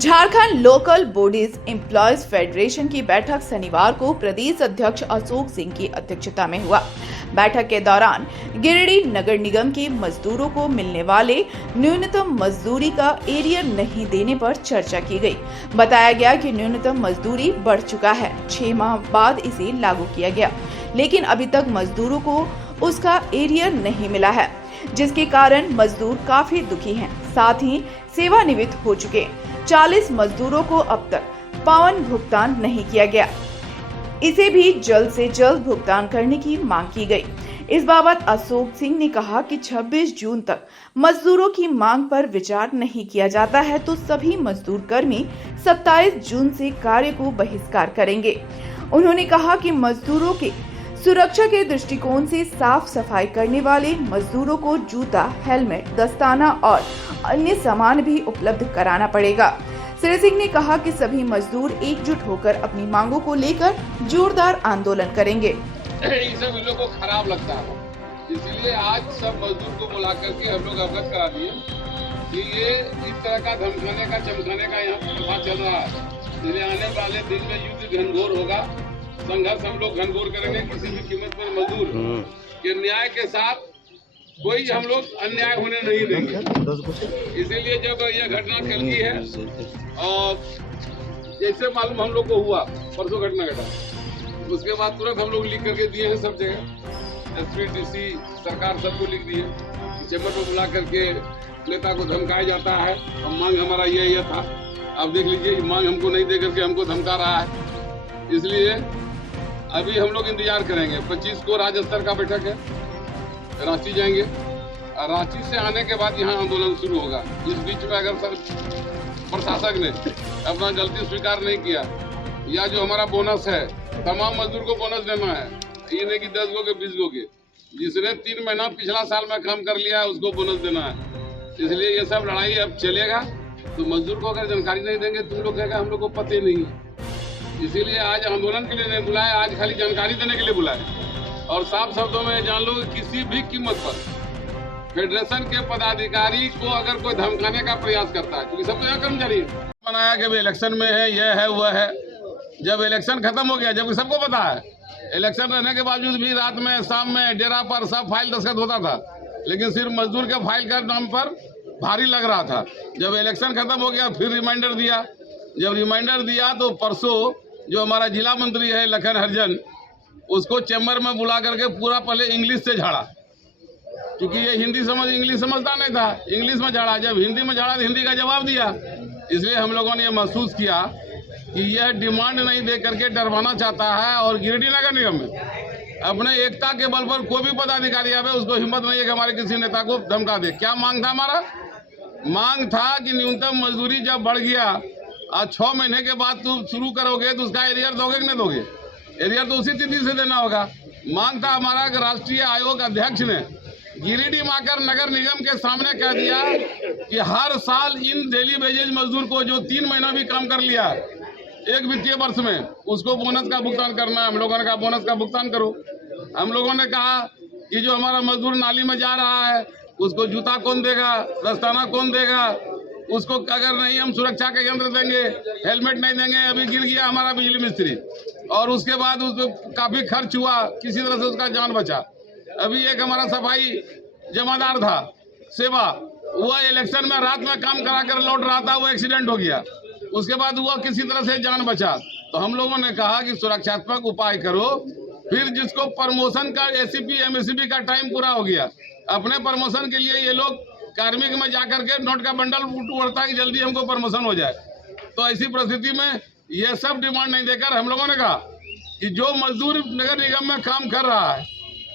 Jharkhand local bodies employees federation की बैठक शनिवार को प्रदेश अध्यक्ष अशोक सिंह की अध्यक्षता में हुआ। बैठक के दौरान गिरिडीह नगर निगम के मजदूरों को मिलने वाले न्यूनतम मजदूरी का एरियर नहीं देने पर चर्चा की गई। बताया गया कि न्यूनतम मजदूरी बढ़ चुका है, 6 माह बाद इसे लागू किया गया, लेकिन अभी तक मजदूरों को उसका एरियर नहीं मिला है, जिसके कारण मजदूर काफी दुखी हैं। साथ ही सेवानिवृत्त हो चुके 40 मजदूरों को अब तक पावन भुगतान नहीं किया गया, इसे भी जल्द से जल्द भुगतान करने की मांग की गई। इस बाबत अशोक सिंह ने कहा कि 26 जून तक मजदूरों की मांग पर विचार नहीं किया जाता है तो सभी मजदूर कर्मी 27 जून से कार्य को बहिष्कार करेंगे। उन्होंने कहा कि मजदूरों के सुरक्षा के दृष्टिकोण से साफ सफाई करने वाले मजदूरों को जूता, हेलमेट, दस्ताना और अन्य सामान भी उपलब्ध कराना पड़ेगा। श्री सिंह ने कहा कि सभी मजदूर एकजुट होकर अपनी मांगों को लेकर जोरदार आंदोलन करेंगे। ये सब इन लोगों को खराब लगता है, इसलिए आज सब मजदूर को बुला करके हम लोग अवगत करा दिए कि ये इस तरह का धमकाने का चमकाने का यहाँ प्रथा चल रहा है। इसलिए आने वाले दिन में युद्ध घनघोर होगा, संघर्ष हम लोग घनघोर करेंगे। किसी भी कीमत पर मजदूर के न्याय के साथ कोई हम लोग अन्याय होने नहीं देंगे। इसीलिए जब यह घटना फैली है और जैसे मालूम हम लोग को हुआ, परसों घटना घटा, उसके बाद तुरंत हम लोग लिख करके दिए हैं सब जगह, एसपी, डीसी, सरकार सबको लिख दिए। चैम्बर में बुला करके नेता को धमकाया जाता है। अब मांग हमारा ये था, आप देख लीजिए मांग हमको नहीं दे करके हमको धमका रहा है। इसलिए अभी हम लोग इंतजार करेंगे। 25 को राज्य स्तर का बैठक है, रांची जाएंगे और रांची से आने के बाद यहाँ आंदोलन शुरू होगा। इस बीच में अगर सब प्रशासक ने अपना गलती स्वीकार नहीं किया या जो हमारा बोनस है, तमाम मजदूर को बोनस देना है, ये नहीं कि 10 गो के 20 गो के, जिसने 3 महीना पिछला साल में काम कर लिया है उसको बोनस देना है। इसलिए ये सब लड़ाई अब चलेगा। तो मजदूर को अगर जानकारी नहीं देंगे, तुम लोग कहेगा हम लोग को पता ही नहीं है। इसीलिए आज आंदोलन के लिए नहीं बुलाया, आज खाली जानकारी देने के लिए बुलाया। और साफ शब्दों में जान लो, किसी भी कीमत पर फेडरेशन के पदाधिकारी को अगर कोई धमकाने का प्रयास करता है, क्योंकि सब तो यहाँ कर्मचारी है, बनाया कि इलेक्शन में है, यह है, वह है। जब इलेक्शन खत्म हो गया, जबकि सबको पता है, इलेक्शन रहने के बावजूद भी रात में, शाम में डेरा पर सब फाइल दस्तखत होता था, लेकिन सिर्फ मजदूर के फाइल का नाम पर भारी लग रहा था। जब इलेक्शन खत्म हो गया, फिर रिमाइंडर दिया। जब रिमाइंडर दिया तो परसों जो हमारा जिला मंत्री है लखन हरिजन, उसको चैम्बर में बुला करके पूरा पहले इंग्लिश से झाड़ा, क्योंकि ये इंग्लिश समझता नहीं था, इंग्लिश में झाड़ा। जब हिंदी में झाड़ा तो हिंदी का जवाब दिया। इसलिए हम लोगों ने ये महसूस किया कि यह डिमांड नहीं दे करके डरवाना चाहता है। और गिरिडीह नगर निगम में अपने एकता के बल पर कोई भी पदाधिकारी आवे, उसको हिम्मत नहीं है कि हमारे किसी नेता को धमका दे। क्या मांग था हमारा? मांग था कि न्यूनतम मजदूरी जब बढ़ गया और 6 महीने के बाद तुम शुरू करोगे तो उसका एरियर दोगे कि नहीं दोगे? एरियर तो उसी तिथि से देना होगा। मांग था हमारा कि राष्ट्रीय आयोग अध्यक्ष ने गिरिडीह आकर नगर निगम के सामने कह दिया कि हर साल इन डेली वेजेज मजदूर को जो 3 महीना भी काम कर लिया एक वित्तीय वर्ष में, उसको बोनस का भुगतान करना है। हम लोगों ने कहा बोनस का भुगतान करो। हम लोगों ने कहा कि जो हमारा मजदूर नाली में जा रहा है उसको जूता कौन देगा, दस्ताना कौन देगा, उसको अगर नहीं हम सुरक्षा के यंत्र देंगे, हेलमेट नहीं देंगे। अभी गिर गया हमारा बिजली मिस्त्री और उसके बाद उसको काफी खर्च हुआ, किसी तरह से उसका जान बचा। अभी एक हमारा सफाई जमादार था सेवा, वो इलेक्शन में रात में काम करा कर लौट रहा था, वो एक्सीडेंट हो गया, उसके बाद वो किसी तरह से जान बचा। तो हम लोगों ने कहा कि सुरक्षात्मक उपाय करो। फिर जिसको प्रमोशन का एसीपी एमएसपी का टाइम पूरा हो गया, अपने प्रमोशन के लिए ये लोग कार्मिक में जाकर के नोट का बंडल उड़ता है कि जल्दी हमको प्रमोशन हो जाए। तो ऐसी परिस्थिति में ये सब डिमांड नहीं देकर हम लोगों ने कहा कि जो मजदूर नगर निगम में काम कर रहा है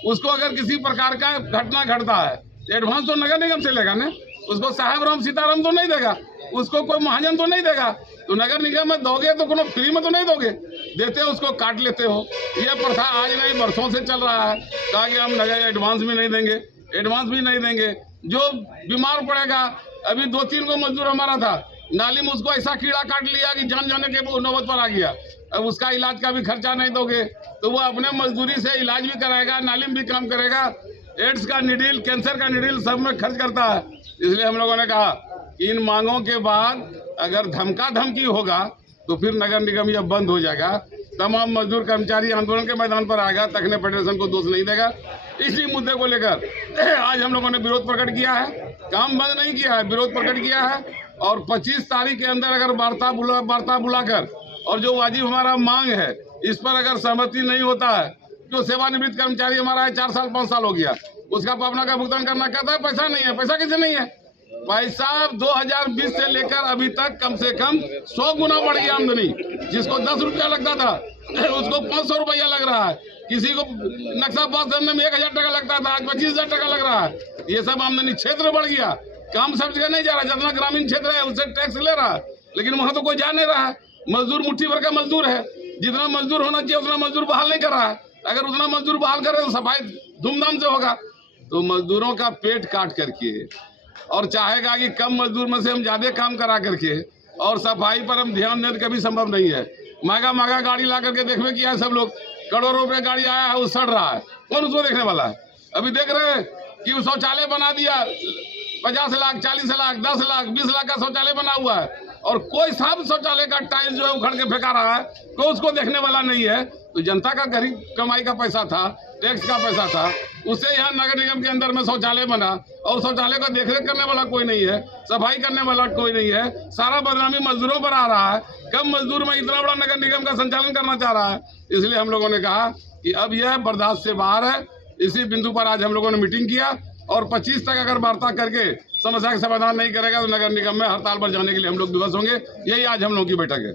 उसको अगर किसी प्रकार का घटना घटता है, एडवांस तो नगर निगम से लेगा ना, उसको साहब राम सीताराम तो नहीं देगा, उसको कोई महाजन तो नहीं देगा। तो नगर निगम में दोगे तो कोनो फ्री में तो नहीं दोगे, देते हो उसको काट लेते हो। ये प्रथा आज नहीं वर्षों से चल रहा है। कहा कि हम नगर एडवांस भी नहीं देंगे, एडवांस भी नहीं देंगे। जो बीमार पड़ेगा, अभी 2-3 को मजदूर हमारा था, नाली में उसको ऐसा कीड़ा काट लिया कि जान जाने के नौबत पर आ गया। अब उसका इलाज का भी खर्चा नहीं दोगे तो वो अपने मजदूरी से इलाज भी कराएगा, नाली में भी काम करेगा, एड्स का निडिल, कैंसर का निडिल सब में खर्च करता है। इसलिए हम लोगों ने कहा इन मांगों के बाद अगर धमका धमकी होगा तो फिर नगर निगम यह बंद हो जाएगा। तमाम मजदूर कर्मचारी आंदोलन के मैदान पर आएगा, तखने फेडरेशन को दोष नहीं देगा। इसी मुद्दे को लेकर आज हम लोगों ने विरोध प्रकट किया है। काम बंद नहीं किया है, विरोध प्रकट किया है। और 25 तारीख के अंदर अगर वार्ता बुलाकर और जो वाजिब हमारा मांग है इस पर अगर सहमति नहीं होता है, जो सेवानिवृत्त कर्मचारी हमारा है 4 साल 5 साल हो गया, उसका पावना का भुगतान करना कहता है पैसा नहीं है। पैसा कैसे नहीं है भाई साहब? 2020 से लेकर अभी तक कम से कम 100 गुना बढ़ गई आमदनी। जिसको 10 रुपया लगता था उसको 500 रुपया लग रहा है। किसी को नक्शा पास करने में 1000 टका लगता था, आज 25,000 टका लग रहा है। ये सब आमदनी क्षेत्र बढ़ गया। काम सब जगह नहीं जा रहा, जितना ग्रामीण क्षेत्र है उससे टैक्स ले रहा है, लेकिन वहां तो कोई जा नहीं रहा है। मजदूर मुट्ठी भर का मजदूर है, जितना मजदूर होना चाहिए उतना मजदूर बहाल नहीं कर रहा है। अगर उतना मजदूर बहाल कर रहे तो सफाई धूमधाम से होगा। तो मजदूरों का पेट काट करके और चाहेगा कि कम मजदूर में से हम ज्यादा काम करा करके और सफाई पर हम ध्यान दें, कभी संभव नहीं है। महंगा गाड़ी ला करके देखने किया है सब लोग, करोड़ों रुपए गाड़ी आया है, वो सड़ रहा है, कौन उसको देखने वाला है? अभी देख रहे हैं कि वो शौचालय बना दिया, 50 लाख 40 लाख 10 लाख 20 लाख का शौचालय बना हुआ है, और कोई सब शौचालय का टाइल जो है उखड़ के फेंका रहा है, कोई उसको देखने वाला नहीं है। तो जनता का गरीब कमाई का पैसा था, टैक्स का पैसा था, उससे यहाँ नगर निगम के अंदर में शौचालय बना और शौचालय का देखरेख करने वाला कोई नहीं है, सफाई करने वाला कोई नहीं है। सारा बदनामी मजदूरों पर आ रहा है। कम मजदूर में इतना बड़ा नगर निगम का संचालन करना चाह रहा है। इसलिए हम लोगों ने कहा कि अब यह बर्दाश्त से बाहर है। इसी बिंदु पर आज हम लोगों ने मीटिंग किया और 25 तक अगर वार्ता करके समस्या का समाधान नहीं करेगा तो नगर निगम में हड़ताल पर जाने के लिए हम लोग विवश होंगे। यही आज हम लोगों की बैठक है।